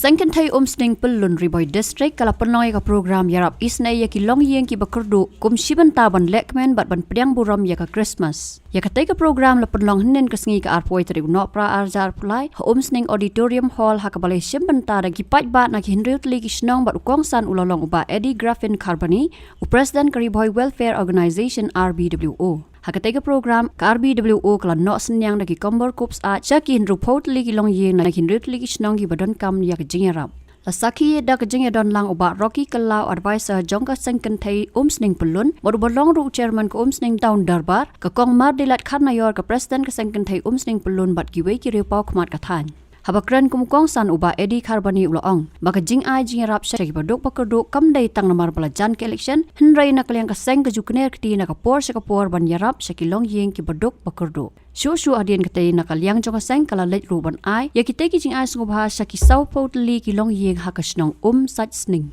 Kasangkan Thai Sning Pelun Riboy District kala penoi ka program yarap isnai ya ki long yeng ki bakerdu kum shiban taban lekmen bat ban priang buram ya ka Christmas. Ya katai ka program la penlong henen kesngi ka arpoi tari unok pra arjar pulai ha Sning Auditorium Hall ha ka balai shiban ta da ki pat bat na ki hinriut li ki snong bat ukongsan ulalong uba Eddie Graffin Carboni u President ka Riboy Welfare Organization RBWO. Hakatega program ka RBWO kala no senyang dagi komber kups a chaki hinru pot ligi long yeng na hinrut ligi snong gi badon kam ya jingerap lasaki da don lang uba Rocky Kalau advisor jongka sengken Thai Sning Pelun baru balong ru chairman ka Sning Town Darbar ka kong mar dilat kharnayor ka president ka sengken Thai Sning Pelun bat giwe ki repau khmat kathan habakran kumukong san uba Eddie Carboni uloong baka jing ai jingerap syaki baduk pakerduk kam dai tang namar balajan ke election henrai na kalyang ka seng ka jukner kti na kapor syakapor ban yarap syaki long yeng ki baduk pakerduk shu adien ktai na kalyang jong seng kala lej ruban ai ya kite ki jing ai sungubha syaki sau potli ki long yeng hakasnong sach sning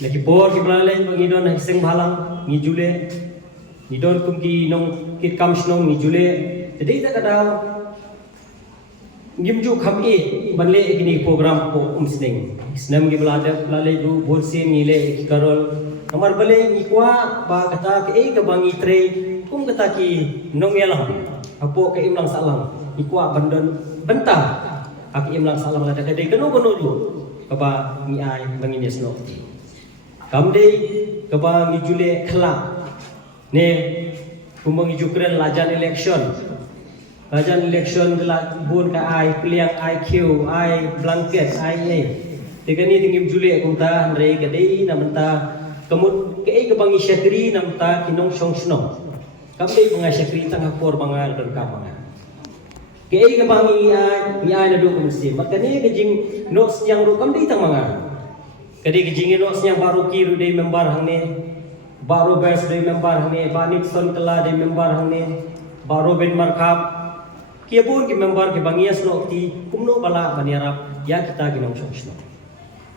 lagi bor ki belalai pangidon hiseng balang ni jule ni don kum ki nong kit kam snong ni jule jadi tak ada ngimju kham e banle ikini program ko Sning snam gi belalai du bolsin ni le ki karol namar bale ni kwa ba kata ke ka bangi tre kum kata ki nong yalang apo ke imlang salang ni kwa bandon bentah ak imlang salang ada kadai gano du kaba ni ai bangi nesno kamdei kaba ni jule khla ne kumang jukren lajan election la bun ka ai pliang IQ ai blanket ai e tegani tingim jule kumta rei kadai namenta kemut ke bangi syakri namta kinong song snong kamdei bangai syakri tang hapor bangal dan kamanga ke bangi ai ni ai na do kumsi makani kejing notes yang ro kamdei tang manga kadi kejing notes yang baru ki ru dei member hangne baru best dei member hangne banit son kala dei member hangne baru ben markap kia pun ki member ki bangias no ti kumno bala baniarap ya kita kinong song snong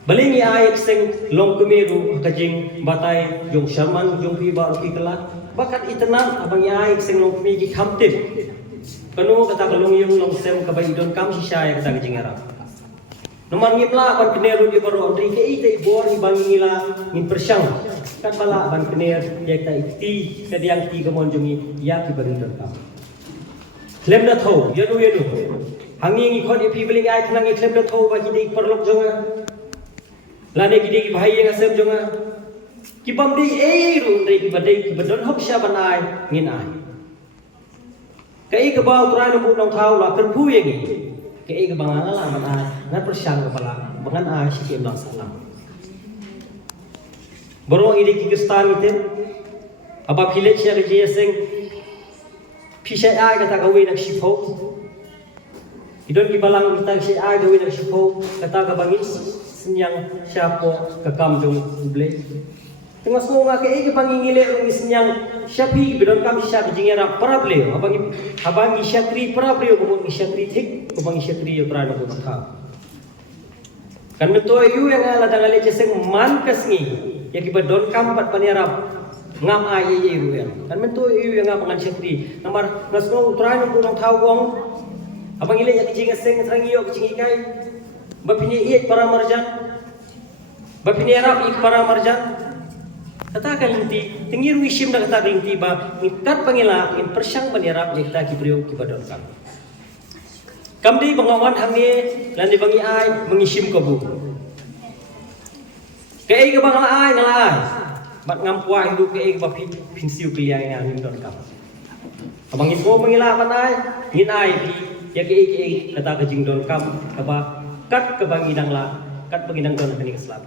balingi ai seng long kumiru kajing batai jong sharman jong pi baru ki kala bakat itenan abang ai seng long kumi ki khamtip kanu kata kalung yung long sem kabai don kam sisay kata kajing arap nomor ngipla ban keneru di baru andri ke ite bor ni bangi ngila ngin persyang kat bala ban kener ya kita ikti kadiang ti gamon jongi ya ki bari don kam klem na tho yenu hangi ngi khon ipi beling ai thanang klem na tho ba hidi perlok jonga lane gidi ki bhai yang asem jonga ki bamdi ru ndai ki badai ki badon hok sha banai ngin ai kai ke bau trai no nong thau la kan phu yengi kai ke bangala la man ai na persyang ke bala bangan ai sikem lang salam borong ide ki gestan ite apa village ya je seng pisai ai kata gawe nak sipo idon ki balang kita si ai gawe nak sipo kata ka bangis senyang siapo ke kam jong ble tengah semua ke bangi ngile ung senyang syapi bidon kam syap jingera parable abangi syakri parable ko syakri thik ko bangi syakri yo prana ko tha kan beto yu yang ala dangale ceseng man kasngi ya ki bidon kam pat paniarap ngam ai yu yang kan beto yu yang abangan syakri namar ngasno utrana ko tha wong abangi le ya jinga seng trangi yo jingi kai bapini iet para marjan bapini arab ik para marjan katakan linti tingir wishim na kata linti ba ngitat pangila in persyang panirap kita kibriyo kibadon kamdi bangawan hangi landi bangi ai mengisim kabu kei ke bangala ai ngalai bat ngampua hidup kei ba pinsiu kliang yang don kam abang info mangila panai ngin ai ya kei kata kejing don kam kaba kat ke bangi dangla kat bangi dang don kani keselam